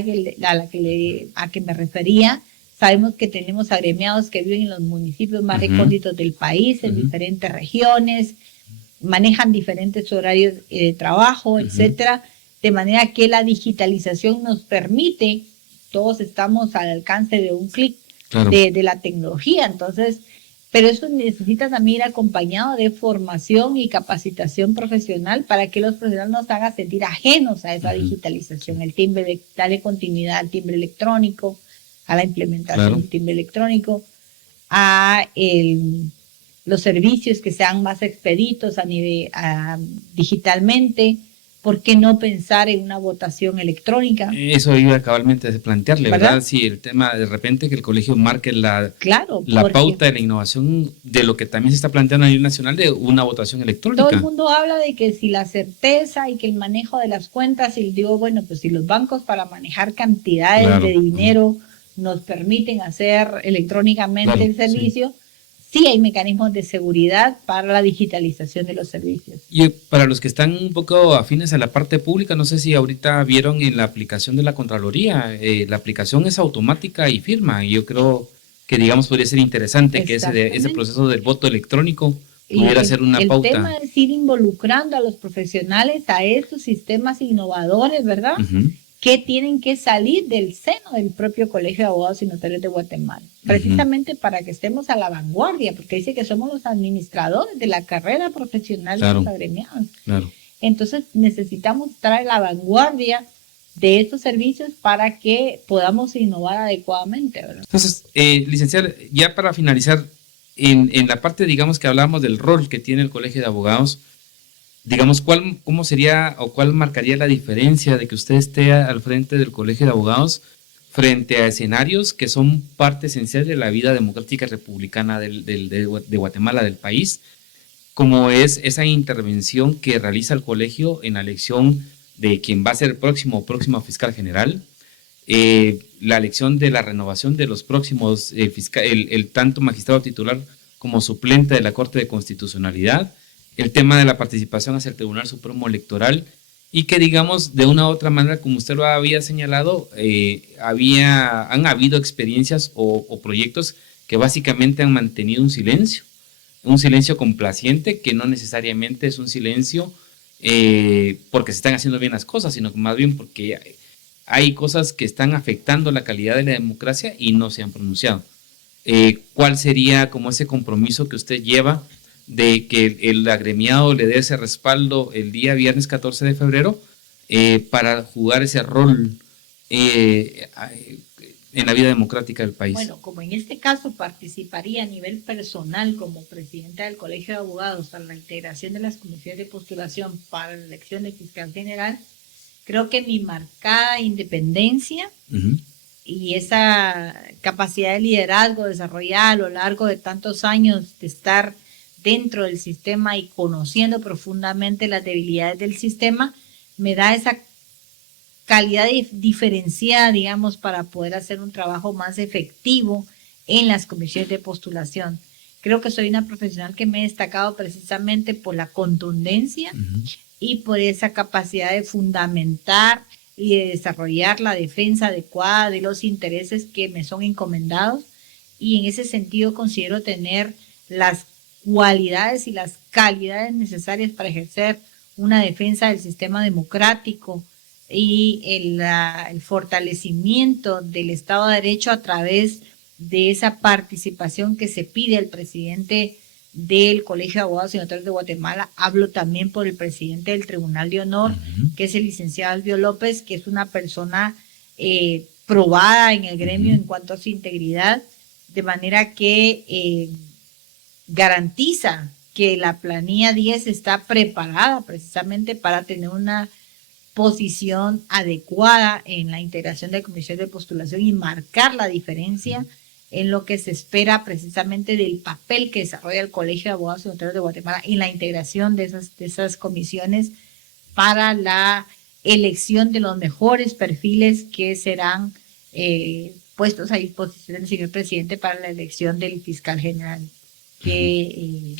a que me refería. Sabemos que tenemos agremiados que viven en los municipios más recónditos del país, en diferentes regiones, manejan diferentes horarios de trabajo, etcétera, de manera que la digitalización nos permite, todos estamos al alcance de un clic de la tecnología, entonces, pero eso necesita también ir acompañado de formación y capacitación profesional para que los profesionales no se hagan sentir ajenos a esa digitalización, el timbre, darle continuidad al timbre electrónico, a la implementación del timbre electrónico, a los servicios que sean más expeditos digitalmente. ¿Por qué no pensar en una votación electrónica? Eso iba cabalmente a plantearle, ¿verdad? Sí, el tema de repente que el colegio marque la pauta de la innovación de lo que también se está planteando a nivel nacional de una votación electrónica. Todo el mundo habla de que si la certeza y que el manejo de las cuentas, y digo, bueno, pues si los bancos para manejar cantidades de dinero nos permiten hacer electrónicamente el servicio, sí hay mecanismos de seguridad para la digitalización de los servicios. Y para los que están un poco afines a la parte pública, no sé si ahorita vieron en la aplicación de la Contraloría, la aplicación es automática y firma. Yo creo que, digamos, podría ser interesante que ese proceso del voto electrónico pudiera ser una pauta. El tema es ir involucrando a los profesionales a estos sistemas innovadores, ¿verdad? Que tienen que salir del seno del propio Colegio de Abogados y Notarios de Guatemala, precisamente para que estemos a la vanguardia, porque dice que somos los administradores de la carrera profesional de los agremiados. Entonces necesitamos estar a la vanguardia de estos servicios para que podamos innovar adecuadamente, ¿verdad? Entonces, licenciada, ya para finalizar, en la parte, digamos, que hablábamos del rol que tiene el Colegio de Abogados, digamos, ¿cómo sería o cuál marcaría la diferencia de que usted esté al frente del Colegio de Abogados frente a escenarios que son parte esencial de la vida democrática republicana de Guatemala, del país, como es esa intervención que realiza el colegio en la elección de quien va a ser el próximo fiscal general, la elección de la renovación de los próximos el tanto magistrado titular como suplente de la Corte de Constitucionalidad, el tema de la participación hacia el Tribunal Supremo Electoral y que, digamos, de una u otra manera, como usted lo había señalado, han habido experiencias o proyectos que básicamente han mantenido un silencio complaciente, que no necesariamente es un silencio porque se están haciendo bien las cosas, sino más bien porque hay cosas que están afectando la calidad de la democracia y no se han pronunciado. ¿Cuál sería como ese compromiso que usted lleva de que el agremiado le dé ese respaldo el día viernes 14 de febrero para jugar ese rol en la vida democrática del país? Bueno, como en este caso participaría a nivel personal como presidenta del Colegio de Abogados para la integración de las comisiones de postulación para la elección de fiscal general, creo que mi marcada independencia y esa capacidad de liderazgo desarrollada a lo largo de tantos años de estar dentro del sistema y conociendo profundamente las debilidades del sistema, me da esa calidad diferenciada, digamos, para poder hacer un trabajo más efectivo en las comisiones de postulación. Creo que soy una profesional que me he destacado precisamente por la contundencia y por esa capacidad de fundamentar y de desarrollar la defensa adecuada de los intereses que me son encomendados, y en ese sentido considero tener las cualidades y las calidades necesarias para ejercer una defensa del sistema democrático y el fortalecimiento del Estado de Derecho a través de esa participación que se pide al presidente del Colegio de Abogados y Notarios de Guatemala. Hablo también por el presidente del Tribunal de Honor, que es el licenciado Alvio López, que es una persona probada en el gremio en cuanto a su integridad, de manera que garantiza que la planilla 10 está preparada precisamente para tener una posición adecuada en la integración de comisión de postulación y marcar la diferencia en lo que se espera precisamente del papel que desarrolla el Colegio de Abogados y Notarios de Guatemala en la integración de esas comisiones para la elección de los mejores perfiles que serán puestos a disposición del señor presidente para la elección del fiscal general. Que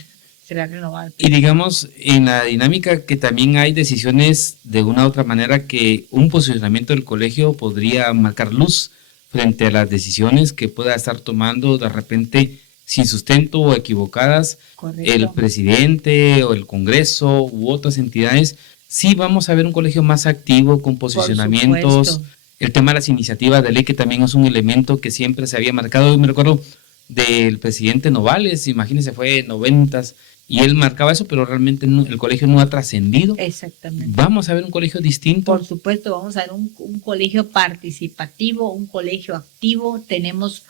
será renovado. Y digamos, en la dinámica que también hay decisiones de una u otra manera que un posicionamiento del colegio podría marcar luz frente a las decisiones que pueda estar tomando de repente sin sustento o equivocadas. Correcto. El presidente o el Congreso u otras entidades. Sí vamos a ver un colegio más activo con posicionamientos. El tema de las iniciativas de ley, que también es un elemento que siempre se había marcado. Yo me recuerdo del presidente Novales, imagínense, fue en 90s, y él marcaba eso, pero realmente no, el colegio no ha trascendido. Exactamente. Vamos a ver un colegio distinto. Por supuesto, vamos a ver un colegio participativo, un colegio activo. Tenemos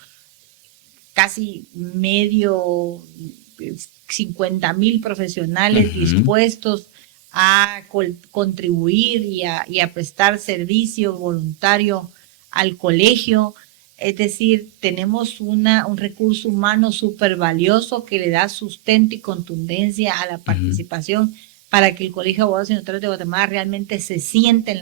casi medio 50,000 profesionales dispuestos a contribuir y a prestar servicio voluntario al colegio. Es decir, tenemos un recurso humano súper valioso que le da sustento y contundencia a la participación para que el Colegio de Abogados y Notarios de Guatemala realmente se sienta,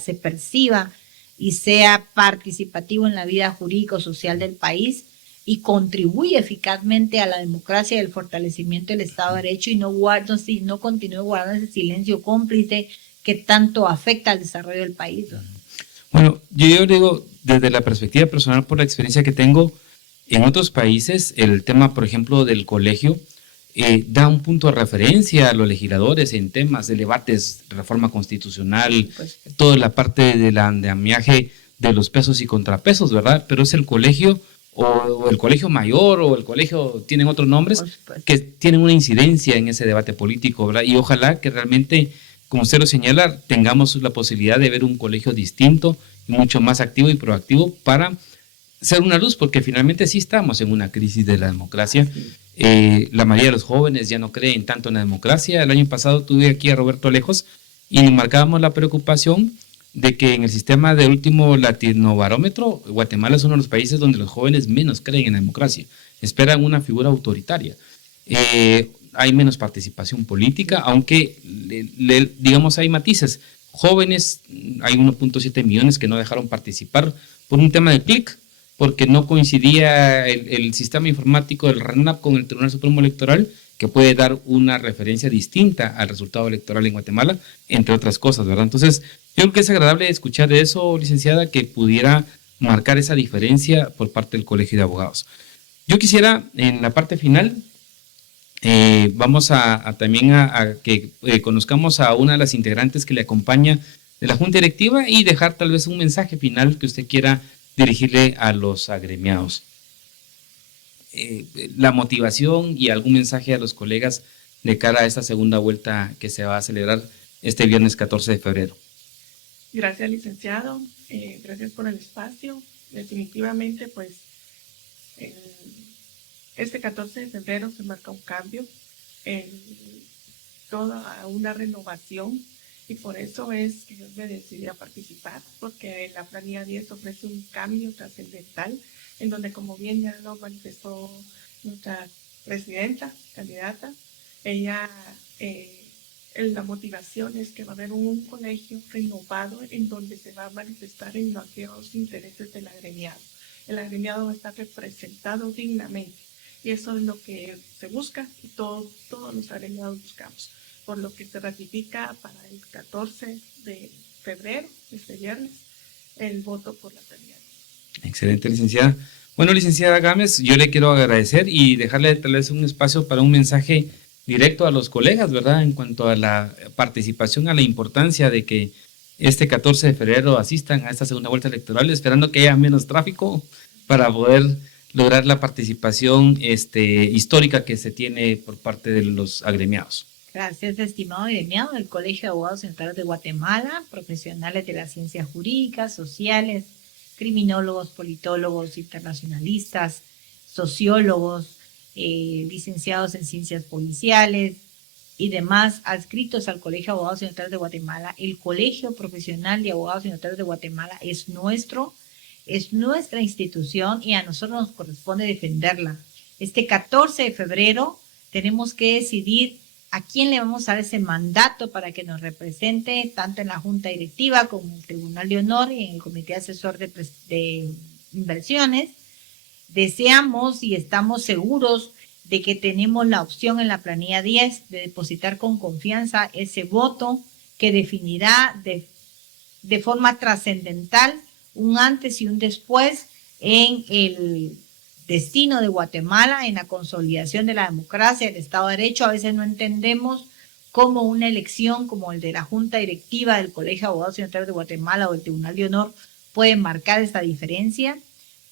se perciba y sea participativo en la vida jurídico-social del país y contribuye eficazmente a la democracia y el fortalecimiento del Estado de Derecho y no continúe guardando ese silencio cómplice que tanto afecta al desarrollo del país. Bueno, yo digo, desde la perspectiva personal, por la experiencia que tengo en otros países, el tema, por ejemplo, del colegio, da un punto de referencia a los legisladores en temas de debates, reforma constitucional, toda la parte del andamiaje de los pesos y contrapesos, ¿verdad? Pero es el colegio o el colegio mayor o el colegio, tienen otros nombres, que tienen una incidencia en ese debate político, ¿verdad? Y ojalá que realmente, como usted lo señala, tengamos la posibilidad de ver un colegio distinto y mucho más activo y proactivo para ser una luz, porque finalmente sí estamos en una crisis de la democracia. La mayoría de los jóvenes ya no creen tanto en la democracia. El año pasado tuve aquí a Roberto Alejos y nos marcábamos la preocupación de que en el sistema del último Latinobarómetro, Guatemala es uno de los países donde los jóvenes menos creen en la democracia, esperan una figura autoritaria. Hay menos participación política, aunque digamos hay matices. Jóvenes, hay 1.7 millones que no dejaron participar por un tema de clic, porque no coincidía el sistema informático del RENAP con el Tribunal Supremo Electoral, que puede dar una referencia distinta al resultado electoral en Guatemala, entre otras cosas, ¿verdad? Entonces, yo creo que es agradable escuchar eso, licenciada, que pudiera marcar esa diferencia por parte del Colegio de Abogados. Yo quisiera, en la parte final, vamos también a que conozcamos a una de las integrantes que le acompaña de la Junta Directiva y dejar tal vez un mensaje final que usted quiera dirigirle a los agremiados. La motivación y algún mensaje a los colegas de cara a esta segunda vuelta que se va a celebrar este viernes 14 de febrero. Gracias, licenciado. Gracias por el espacio. Definitivamente, pues, este 14 de febrero se marca un cambio, toda una renovación, y por eso es que yo me decidí a participar, porque la planilla 10 ofrece un cambio trascendental, en donde, como bien ya lo manifestó nuestra presidenta, candidata, ella, la motivación es que va a haber un colegio renovado en donde se va a manifestar en aquellos intereses del agremiado. El agremiado va a estar representado dignamente, y eso es lo que se busca y todos los agremiados buscamos, por lo que se ratifica para el 14 de febrero, este viernes, el voto por la planilla. Excelente, licenciada. Bueno, licenciada Gámez, yo le quiero agradecer y dejarle tal vez un espacio para un mensaje directo a los colegas, ¿verdad? En cuanto a la participación, a la importancia de que este 14 de febrero asistan a esta segunda vuelta electoral, esperando que haya menos tráfico para poder lograr la participación histórica que se tiene por parte de los agremiados. Gracias, estimado agremiado del Colegio de Abogados y Notarios de Guatemala, profesionales de las ciencias jurídicas, sociales, criminólogos, politólogos, internacionalistas, sociólogos, licenciados en ciencias policiales y demás adscritos al Colegio de Abogados y Notarios de Guatemala. El Colegio Profesional de Abogados y Notarios de Guatemala es nuestra institución y a nosotros nos corresponde defenderla. Este 14 de febrero tenemos que decidir a quién le vamos a dar ese mandato para que nos represente tanto en la Junta Directiva como en el Tribunal de Honor y en el Comité Asesor de Inversiones. Deseamos y estamos seguros de que tenemos la opción en la planilla 10 de depositar con confianza ese voto que definirá de forma trascendental un antes y un después en el destino de Guatemala, en la consolidación de la democracia, del Estado de Derecho. A veces no entendemos cómo una elección como el de la Junta Directiva del Colegio de Abogados y Notarios de Guatemala o del Tribunal de Honor puede marcar esta diferencia,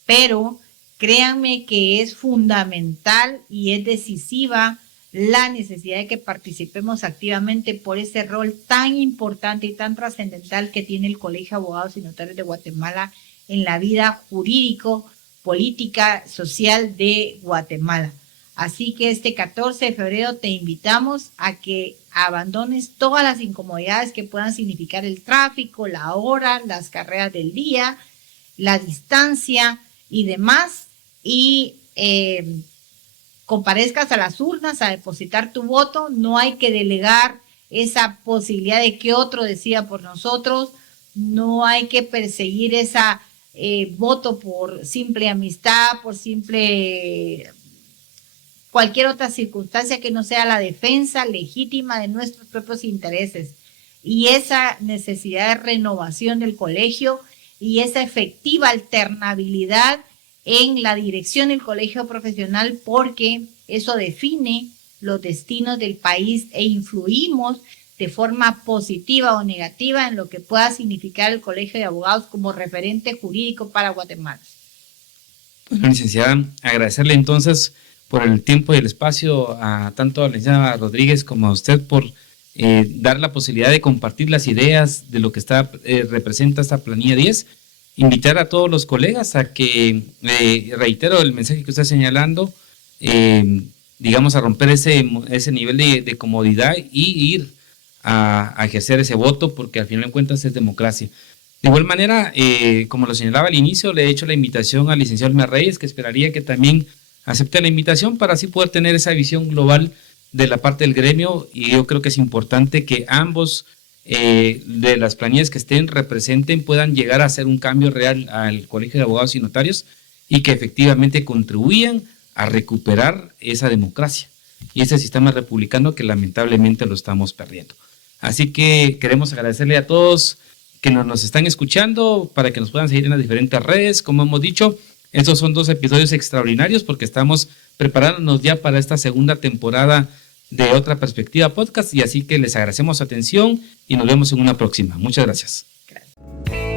pero créanme que es fundamental y es decisiva la necesidad de que participemos activamente por ese rol tan importante y tan trascendental que tiene el Colegio de Abogados y Notarios de Guatemala en la vida jurídico, política, social de Guatemala. Así que este 14 de febrero te invitamos a que abandones todas las incomodidades que puedan significar el tráfico, la hora, las carreras del día, la distancia y demás, y comparezcas a las urnas a depositar tu voto. No hay que delegar esa posibilidad de que otro decida por nosotros, no hay que perseguir esa voto por simple amistad, por simple cualquier otra circunstancia que no sea la defensa legítima de nuestros propios intereses. Y esa necesidad de renovación del colegio y esa efectiva alternabilidad en la dirección del colegio profesional, porque eso define los destinos del país e influimos de forma positiva o negativa en lo que pueda significar el Colegio de Abogados como referente jurídico para Guatemala. Bueno, licenciada, agradecerle entonces por el tiempo y el espacio a tanto a la licenciada Rodríguez como a usted por dar la posibilidad de compartir las ideas de lo que representa esta planilla 10. Invitar a todos los colegas a que, reitero el mensaje que usted está señalando, digamos, a romper ese nivel de comodidad y ir a ejercer ese voto, porque al final de cuentas es democracia. De igual manera, como lo señalaba al inicio, le he hecho la invitación al licenciado Elmer Reyes, que esperaría que también acepte la invitación para así poder tener esa visión global de la parte del gremio, y yo creo que es importante que ambos de las planillas que representen puedan llegar a hacer un cambio real al Colegio de Abogados y Notarios y que efectivamente contribuyan a recuperar esa democracia y ese sistema republicano que lamentablemente lo estamos perdiendo. Así que queremos agradecerle a todos que nos están escuchando para que nos puedan seguir en las diferentes redes. Como hemos dicho, estos son 2 episodios extraordinarios porque estamos preparándonos ya para esta segunda temporada de Otra Perspectiva Podcast, y así que les agradecemos su atención y nos vemos en una próxima. Muchas gracias. Gracias.